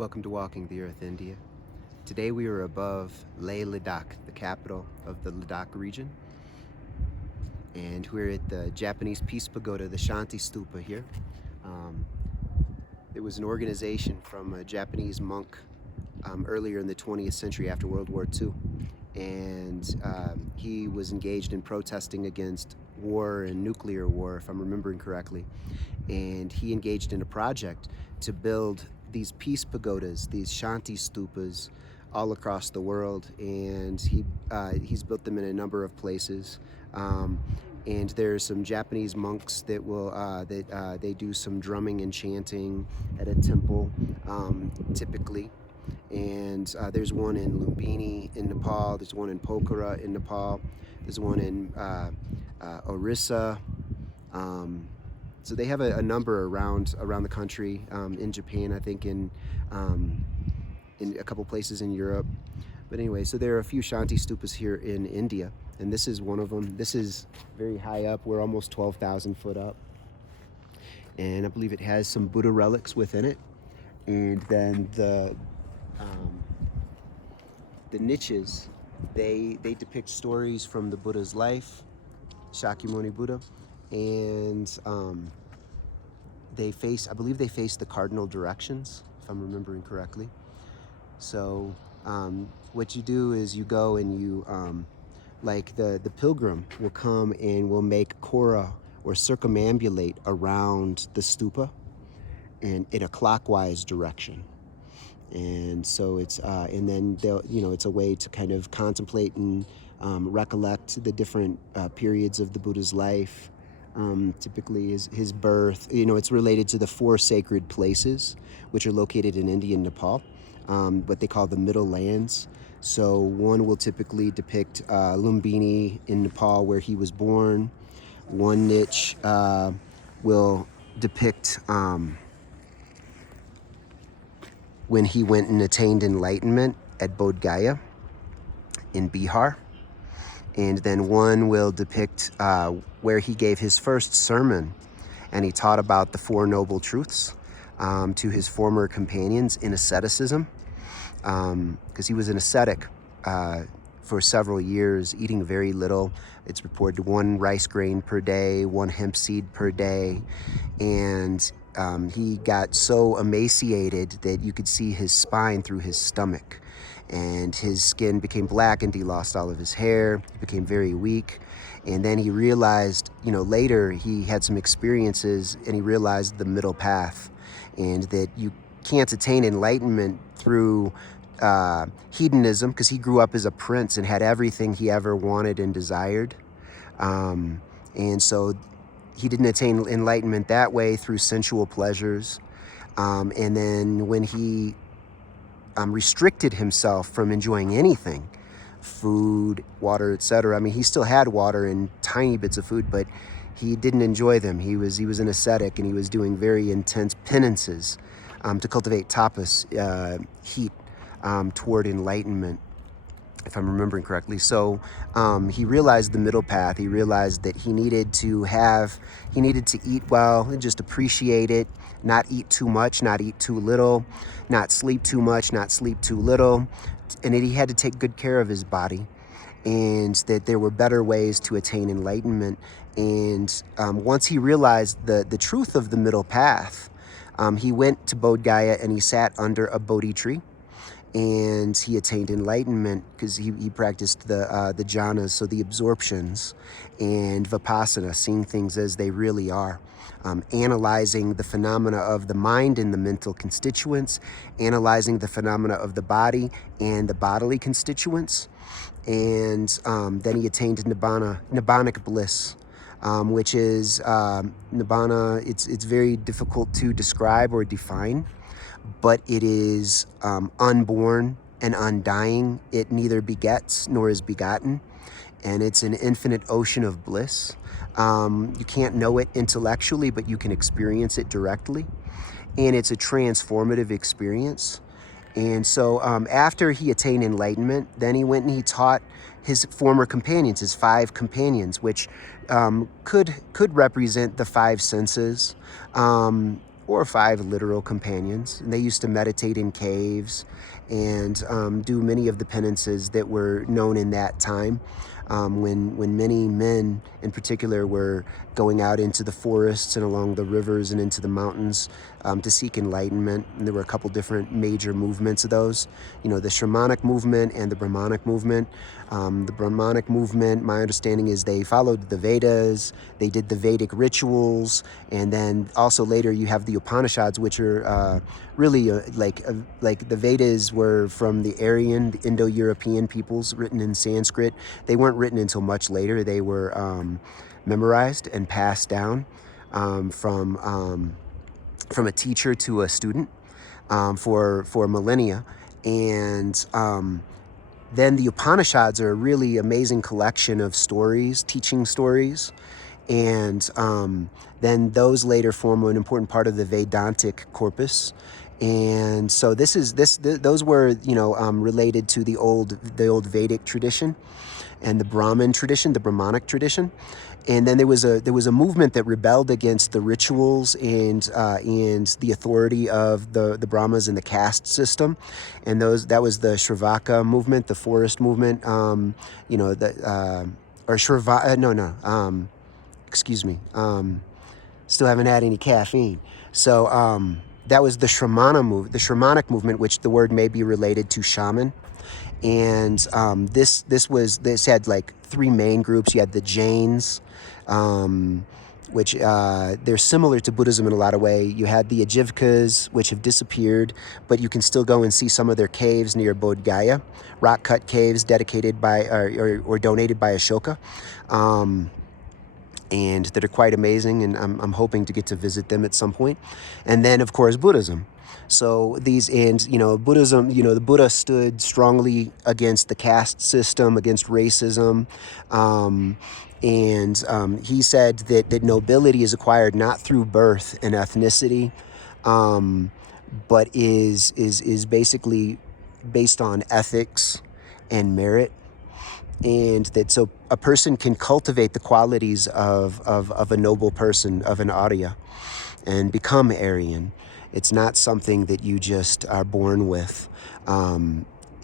Welcome to Walking the Earth, India. Today we are above Ladakh, the capital of the Ladakh region. And we're at the Japanese Peace Pagoda, the Shanti Stupa here. There was an organization from a Japanese monk earlier in the 20th century after World War II. And he was engaged in protesting against war and nuclear war, if I'm remembering correctly. And he engaged in a project to build these peace pagodas, these Shanti Stupas, all across the world, and he's built them in a number of places. And there's some Japanese monks that will they do some drumming and chanting at a temple, typically. And there's one in Lumbini in Nepal. There's one in Pokhara in Nepal. There's one in Orissa. So they have a number around the country, in Japan, I think, in a couple places in Europe. But anyway, so there are a few Shanti Stupas here in India, and this is one of them. This is very high up. We're almost 12,000 foot up. And I believe it has some Buddha relics within it. And then the niches, they depict stories from the Buddha's life, Shakyamuni Buddha. And I believe they face the cardinal directions, if I'm remembering correctly. So what you do is you go and you, like the pilgrim will come and will make kora or circumambulate around the stupa and in a clockwise direction. And so it's, and then they'll, it's a way to kind of contemplate and recollect the different periods of the Buddha's life. Typically his birth, it's related to the 4 sacred places, which are located in India and Nepal, what they call the Middle Lands. So one will typically depict Lumbini in Nepal, where he was born. One niche will depict when he went and attained enlightenment at Bodh Gaya in Bihar. And then one will depict where he gave his first sermon, and he taught about the 4 noble truths to his former companions in asceticism, because he was an ascetic for several years, eating very little. It's reported 1 rice grain per day, 1 hemp seed per day, and he got so emaciated that you could see his spine through his stomach. And his skin became blackened, he lost all of his hair, he became very weak. And then he realized, later he had some experiences and he realized the middle path, and that you can't attain enlightenment through hedonism, because he grew up as a prince and had everything he ever wanted and desired. And so he didn't attain enlightenment that way, through sensual pleasures. And then when he restricted himself from enjoying anything, food, water, etc. I mean, he still had water and tiny bits of food, but he didn't enjoy them. He was an ascetic, and he was doing very intense penances to cultivate tapas, heat, toward enlightenment, if I'm remembering correctly. So he realized the middle path. He realized that he needed to eat well and just appreciate it, not eat too much, not eat too little, not sleep too much, not sleep too little, and that he had to take good care of his body, and that there were better ways to attain enlightenment. And once he realized the truth of the middle path, he went to Bodh Gaya and he sat under a Bodhi tree, and he attained enlightenment because he practiced the jhanas, so the absorptions, and vipassana, seeing things as they really are, analyzing the phenomena of the mind and the mental constituents, analyzing the phenomena of the body and the bodily constituents. And then he attained nibbanic bliss, which is nibbana. It's very difficult to describe or define, but it is unborn and undying. It neither begets nor is begotten, and it's an infinite ocean of bliss. You can't know it intellectually, but you can experience it directly, and it's a transformative experience. And so after he attained enlightenment, then he went and he taught his former companions, his 5 companions, which could represent the 5 senses, or 5 literal companions. And they used to meditate in caves and do many of the penances that were known in that time. When many men in particular were going out into the forests and along the rivers and into the mountains to seek enlightenment. And there were a couple different major movements of those, the Shamanic movement and the Brahmanic movement. The Brahmanic movement, my understanding is they followed the Vedas, they did the Vedic rituals, and then also later you have the Upanishads, which are really like the Vedas were from the Aryan, the Indo-European peoples, written in Sanskrit. They weren't written until much later. They were memorized and passed down from a teacher to a student for millennia. And then the Upanishads are a really amazing collection of stories, teaching stories. And then those later form an important part of the Vedantic corpus. And so those were related to the old Vedic tradition and the Brahmin tradition, the Brahmanic tradition. And then there was a movement that rebelled against the rituals and the authority of the Brahmas and the caste system, and that was the Shravaka movement, the forest movement. Excuse me. Still haven't had any caffeine, so that was the Shamanic movement, which the word may be related to shaman. And this had like 3 main groups. You had the Jains, which they're similar to Buddhism in a lot of ways. You had the Ajivikas, which have disappeared, but you can still go and see some of their caves near Bodh Gaya, rock-cut caves dedicated by or donated by Ashoka, and that are quite amazing. And I'm hoping to get to visit them at some point. And then, of course, Buddhism. So Buddhism, the Buddha stood strongly against the caste system, against racism. And he said that nobility is acquired not through birth and ethnicity, but is basically based on ethics and merit. And that so a person can cultivate the qualities of a noble person, of an Arya, and become Aryan. It's not something that you just are born with.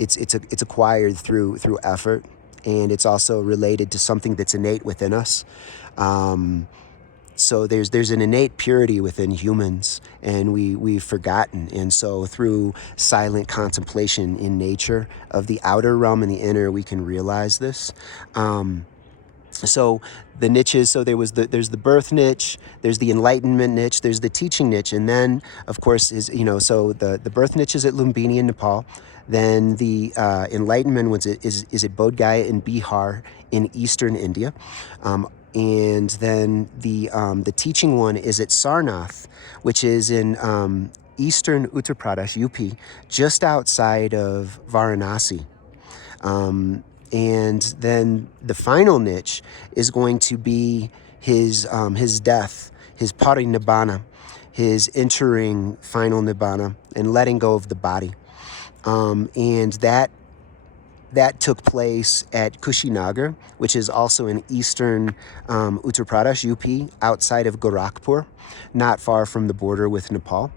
It's acquired through effort, and it's also related to something that's innate within us. So there's an innate purity within humans, and we've forgotten. And so through silent contemplation in nature of the outer realm and the inner, we can realize this. So the niches, so there's the birth niche, there's the enlightenment niche, there's the teaching niche, and then of course so the birth niche is at Lumbini in Nepal, then the enlightenment is at Bodh Gaya in Bihar in eastern India, and then the teaching one is at Sarnath, which is in eastern Uttar Pradesh, UP, just outside of Varanasi. And then the final niche is going to be his death, his parinibbana, his entering final nibbana and letting go of the body. And that took place at Kushinagar, which is also in eastern Uttar Pradesh, UP, outside of Gorakhpur, not far from the border with Nepal.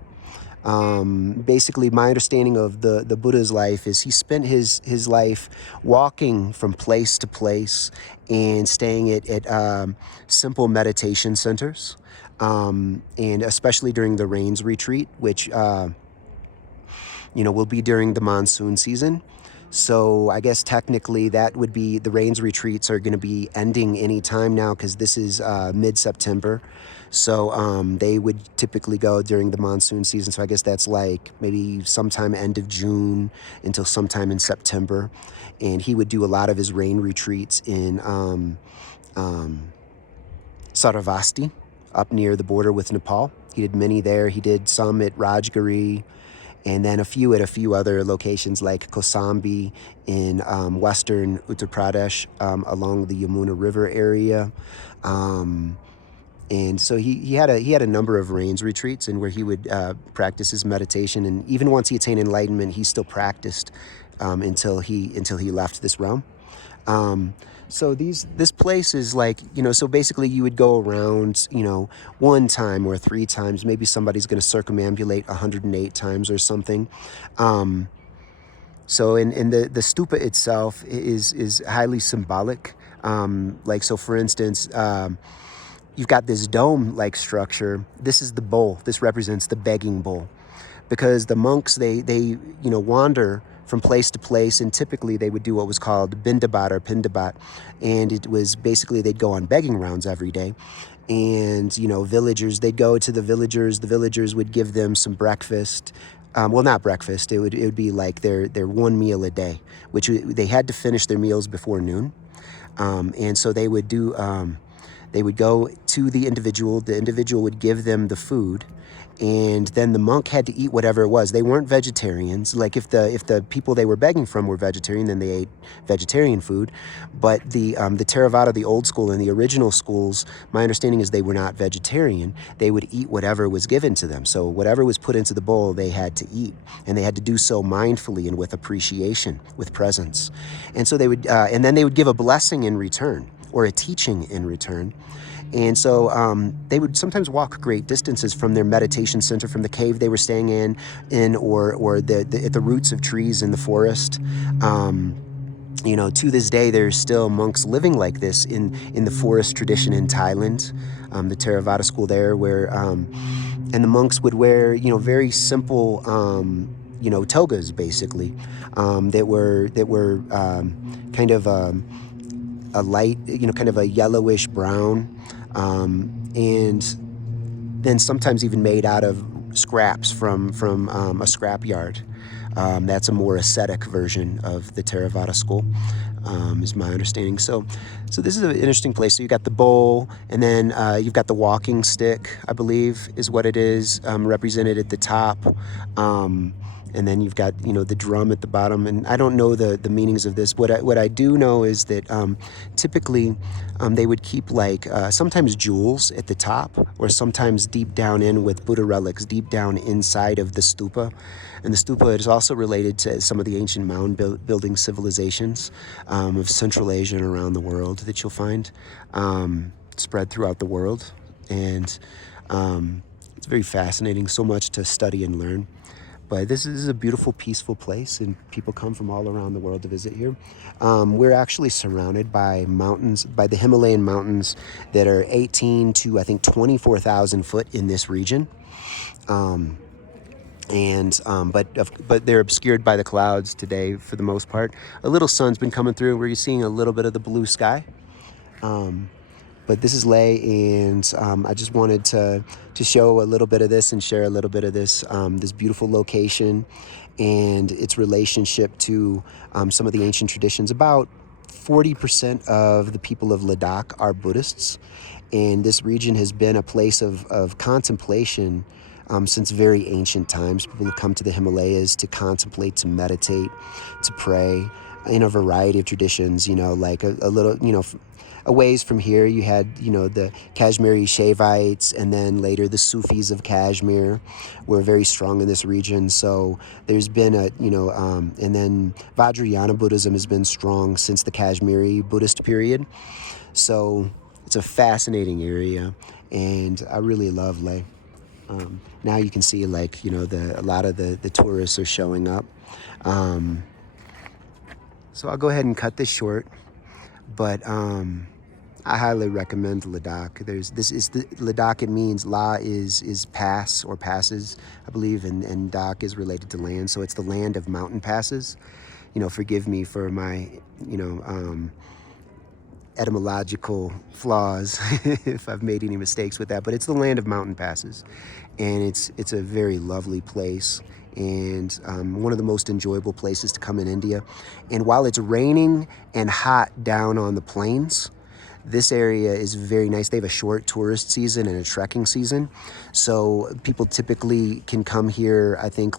Basically, my understanding of the Buddha's life is he spent his life walking from place to place and staying at simple meditation centers, and especially during the rains retreat, which will be during the monsoon season. So I guess technically that would be, the rains retreats are going to be ending any time now, because this is mid-September. So they would typically go during the monsoon season. So I guess that's like maybe sometime end of June until sometime in September. And he would do a lot of his rain retreats in Saravasti, up near the border with Nepal. He did many there. He did some at Rajgiri, and then a few at a few other locations like Kosambi in western Uttar Pradesh, along the Yamuna River area. And so he had a number of rains retreats, and where he would practice his meditation. And even once he attained enlightenment, he still practiced until he left this realm. So this place is like, so basically you would go around, one time or three times. Maybe somebody's going to circumambulate 108 times or something. So in the stupa itself is highly symbolic. Like, so for instance, you've got this dome-like structure. This is the bowl. This represents the begging bowl, because the monks, they wander from place to place, and typically they would do what was called bindabat or pindabat, and it was basically they'd go on begging rounds every day. And villagers, they'd go to the villagers would give them some breakfast. Well, not breakfast, it would be like their one meal a day, which they had to finish their meals before noon. And so they would go to the individual would give them the food, and then the monk had to eat whatever it was. They weren't vegetarians. Like, if the people they were begging from were vegetarian, then they ate vegetarian food. But the Theravada, the old school, and the original schools, my understanding is they were not vegetarian. They would eat whatever was given to them. So whatever was put into the bowl, they had to eat, and they had to do so mindfully and with appreciation, with presence. And so they would, and then they would give a blessing in return, or a teaching in return. And so they would sometimes walk great distances from their meditation center, from the cave they were staying in or at the roots of trees in the forest. To this day, there's still monks living like this in the forest tradition in Thailand, the Theravada school there, where and the monks would wear very simple togas, basically, that were kind of a light, kind of a yellowish brown. And then sometimes even made out of scraps from a scrap yard. That's a more ascetic version of the Theravada school, is my understanding. So this is an interesting place. So you got the bowl, and then you've got the walking stick, I believe is what it is, represented at the top. And then you've got, the drum at the bottom. And I don't know the meanings of this. What I do know is that typically they would keep sometimes jewels at the top, or sometimes deep down in with Buddha relics, deep down inside of the stupa. And the stupa is also related to some of the ancient mound building civilizations of Central Asia and around the world that you'll find spread throughout the world. And it's very fascinating, so much to study and learn. But this is a beautiful, peaceful place, and people come from all around the world to visit here. We're actually surrounded by mountains, by the Himalayan mountains that are 18 to, I think, 24,000 foot in this region. But they're obscured by the clouds today for the most part. A little sun's been coming through where you're seeing a little bit of the blue sky. But this is Leh, and I just wanted to show a little bit of this and share a little bit of this this beautiful location and its relationship to some of the ancient traditions. About 40% of the people of Ladakh are Buddhists, and this region has been a place of contemplation since very ancient times. People have come to the Himalayas to contemplate, to meditate, to pray in a variety of traditions, like a little, a ways from here, you had, the Kashmiri Shaivites, and then later the Sufis of Kashmir were very strong in this region. So there's been and then Vajrayana Buddhism has been strong since the Kashmiri Buddhist period. So it's a fascinating area, and I really love Leh. Now you can see, a lot of the tourists are showing up. So I'll go ahead and cut this short, but I highly recommend Ladakh. Ladakh, it means La is pass or passes, I believe, and Dak is related to land, so it's the land of mountain passes. Forgive me for my, etymological flaws if I've made any mistakes with that, but it's the land of mountain passes, and it's a very lovely place, and one of the most enjoyable places to come in India. And while it's raining and hot down on the plains, this area is very nice. They have a short tourist season and a trekking season, so people typically can come here, I think,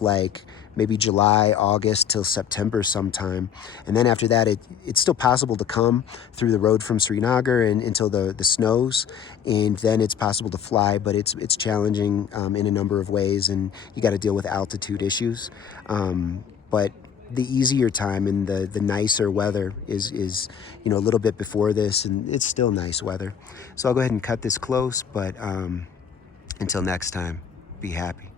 maybe July, August till September sometime. And then after that, it's still possible to come through the road from Srinagar until the snows, and then it's possible to fly, but it's challenging in a number of ways, and you got to deal with altitude issues. But the easier time and the nicer weather is a little bit before this, and it's still nice weather. So I'll go ahead and cut this close, but until next time, be happy.